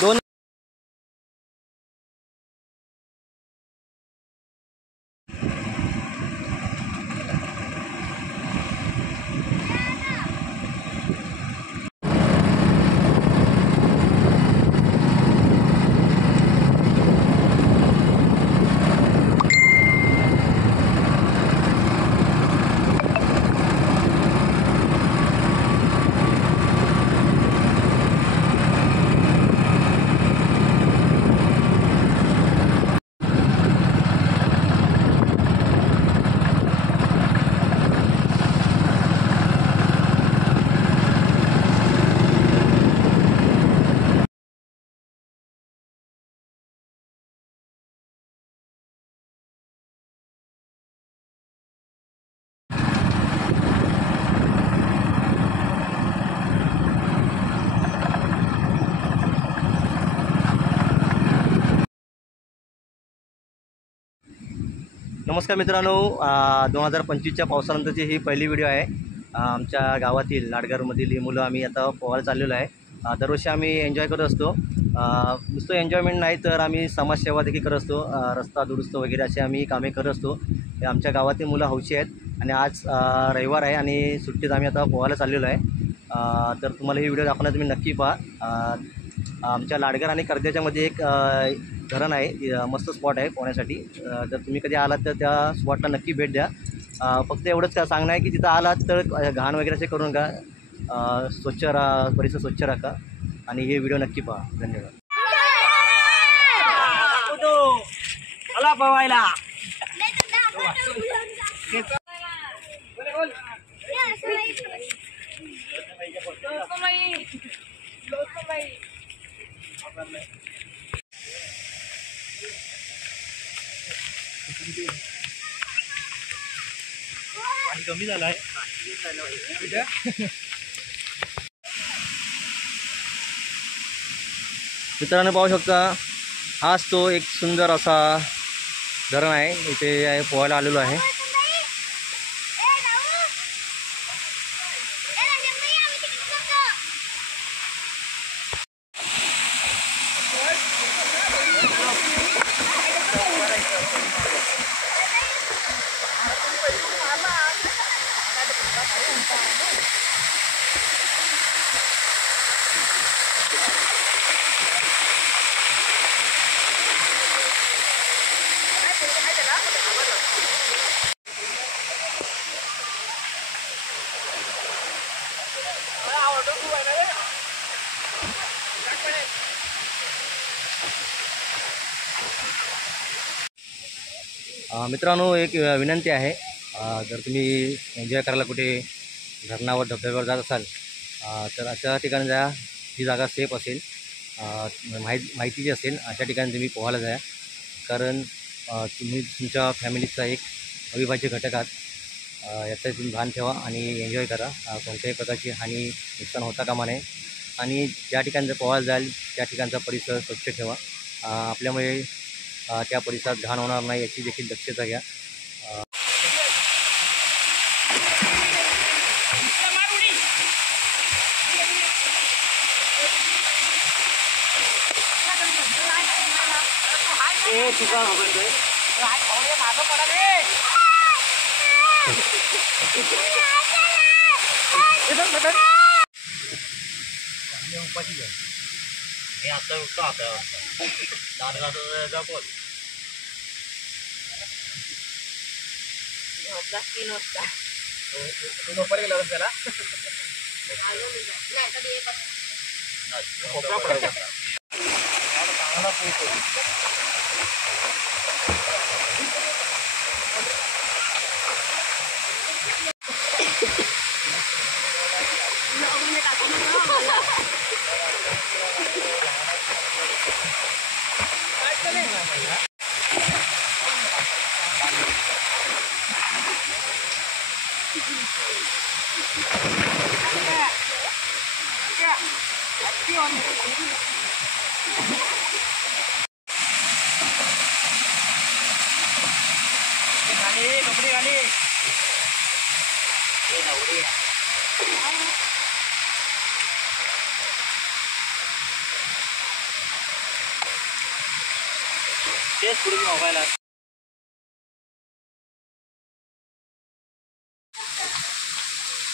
दोन नमस्कार मित्रांनो, 2025च्या पावसानंतरची ही पहिली व्हिडिओ आहे। आमच्या गावातील लाडगारमधील ही मुलं आम्ही आता पोहायला चाललेलो आहे। दरवर्षी आम्ही एन्जॉय करत असतो। नुसतं एन्जॉयमेंट नाही तर आम्ही समाजसेवा देखील करत असतो। रस्ता दुरुस्त वगैरे असे आम्ही कामे करत असतो। आमच्या गावातील मुलं हौशी आहेत आणि आज रविवार आहे आणि सुट्टीत आम्ही आता पोहायला चाललेलो आहे। तर तुम्हाला ही व्हिडिओ दाखवण्यात तुम्ही नक्की पहा। आमच्या लाडगार आणि कर्द्याच्यामध्ये एक धरण आहे, मस्त स्पॉट आहे पोहण्यासाठी। जर तुम्ही कधी आलात तर त्या स्पॉटला नक्की भेट द्या। फक्त एवढंच का सांगणं आहे की तिथं आलात तर घाण वगैरे असे करून का स्वच्छ परिसर स्वच्छ राखा आणि हे व्हिडिओ नक्की पहा। धन्यवाद। चला पोहायला। पाणी कमी झालं आहे। मित्रांनो पाहू शकता, हाच तो एक सुंदर असा धरण आहे। इथे पोहायला आलेलो आहे। मित्रांनो एक विनंती आहे, जर तुम्ही एन्जॉय करायला कुठे धरणावर धबधब्यावर जात असाल तर अशा ठिकाणी जा, ही जागा सेफ असेल, माहितीची असेल अशा ठिकाणी तुम्ही पोहायला जा। कारण तुम्ही तुमच्या फॅमिलीचा एक अविभाज्य घटक आहात। याचं तुम्ही भान ठेवा आणि एन्जॉय करा। कोणत्याही प्रकारची हानी नुकसान होता कामा नये आणि ज्या ठिकाणी जर पोहायला जाईल त्या ठिकाणचा परिसर स्वच्छ ठेवा। आपल्यामुळे त्या परिसरात घाण होणार नाही याची देखील दक्षता घ्या। खाली कपडे खाली नवरी तेच पुढे मोबाईल आहे.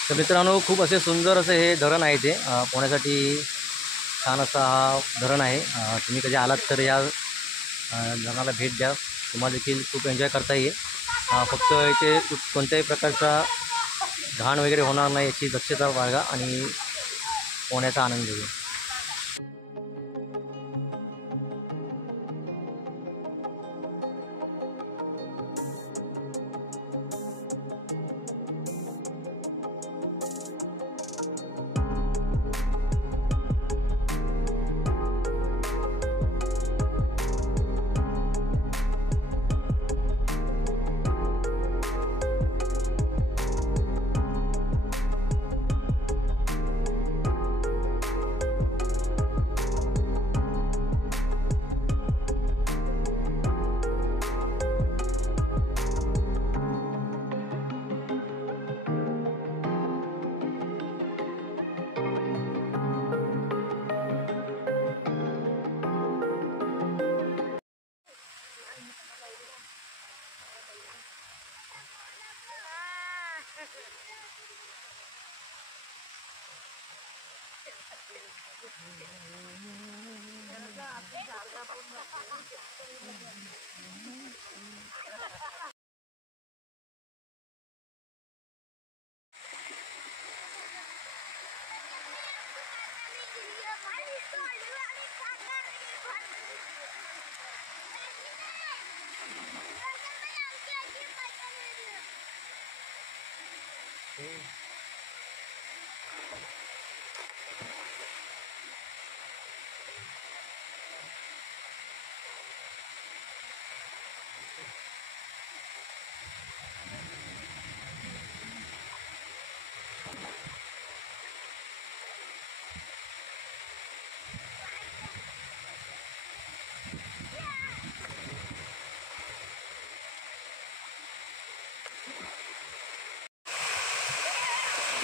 तर मित्रांनो, खूप असे सुंदर असे हे धरण आहे ते पोहण्यासाठी छान असा हा धरण आहे. तुम्ही कधी आलात तर या धरणाला भेट द्या. तुम्हाला देखील खूप एन्जॉय करता येईल. फक्त इथे कोणत्याही प्रकारचा घाण वगैरे होणार नाही याची दक्षता बाळगा आणि पोहण्याचा आनंद घेऊ.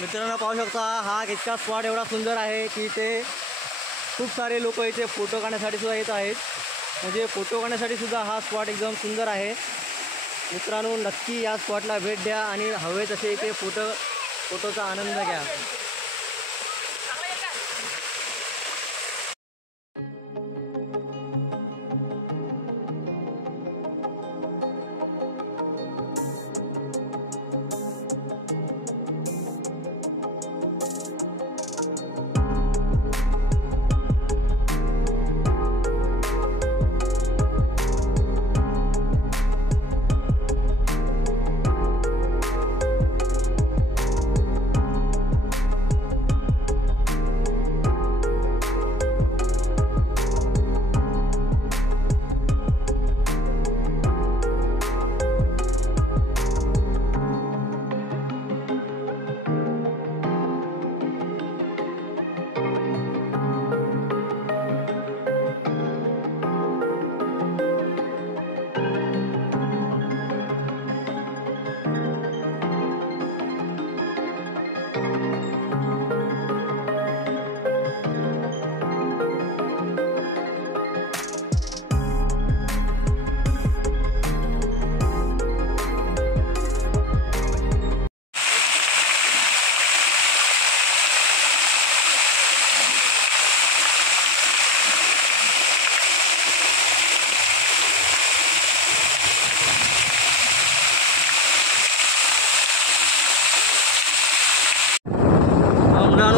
मित्रांनो, पाहू शकता हा इतका स्पॉट एवढा सुंदर आहे की इथे खूप सारे लोक इथे फोटो काढण्यासाठी सुद्धा येत आहेत. म्हणजे फोटो काढण्यासाठी सुद्धा हा स्पॉट एकदम सुंदर आहे. मित्रांनो, नक्की या स्पॉटला भेट द्या आणि हवे तसे इथे फोटोचा आनंद घ्या.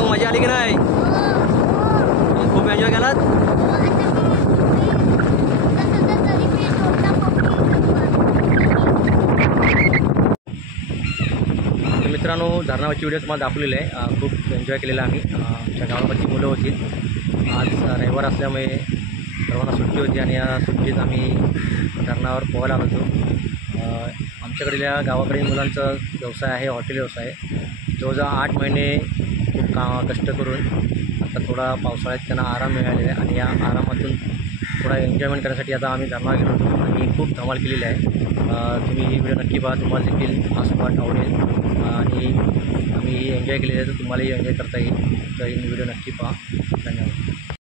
मजा आली की नाही? खूप एन्जॉय केलात? मित्रांनो, धरणावरची व्हिडिओ तुम्हाला दाखवलेले आहे. खूप एन्जॉय केलेला आम्ही. आमच्या गावाकडची मुलं होती. आज रविवार असल्यामुळे सर्वांना सुट्टी होती आणि या सुट्टीत आम्ही धरणावर पोहायला आलो होतो. आमच्याकडल्या गावाकडील मुलांचा व्यवसाय आहे हॉटेल व्यवसाय. जवळजवळ 8 महिने खूप कष्ट करून आता थोडा पावसाळ्यात त्यांना आराम मिळालेला आहे आणि या आरामातून थोडा एन्जॉयमेंट करण्यासाठी आता आम्ही धरणावर गेलो होतो आणि खूप धमाल केलेली आहे. तुम्ही ही व्हिडिओ नक्की पहा, तुम्हाला देखील हा स्पॉट आवडेल आणि आम्ही एन्जॉय केलेलं आहे, तर तुम्हालाही एन्जॉय करता येईल. तर ही व्हिडिओ नक्की पहा. धन्यवाद.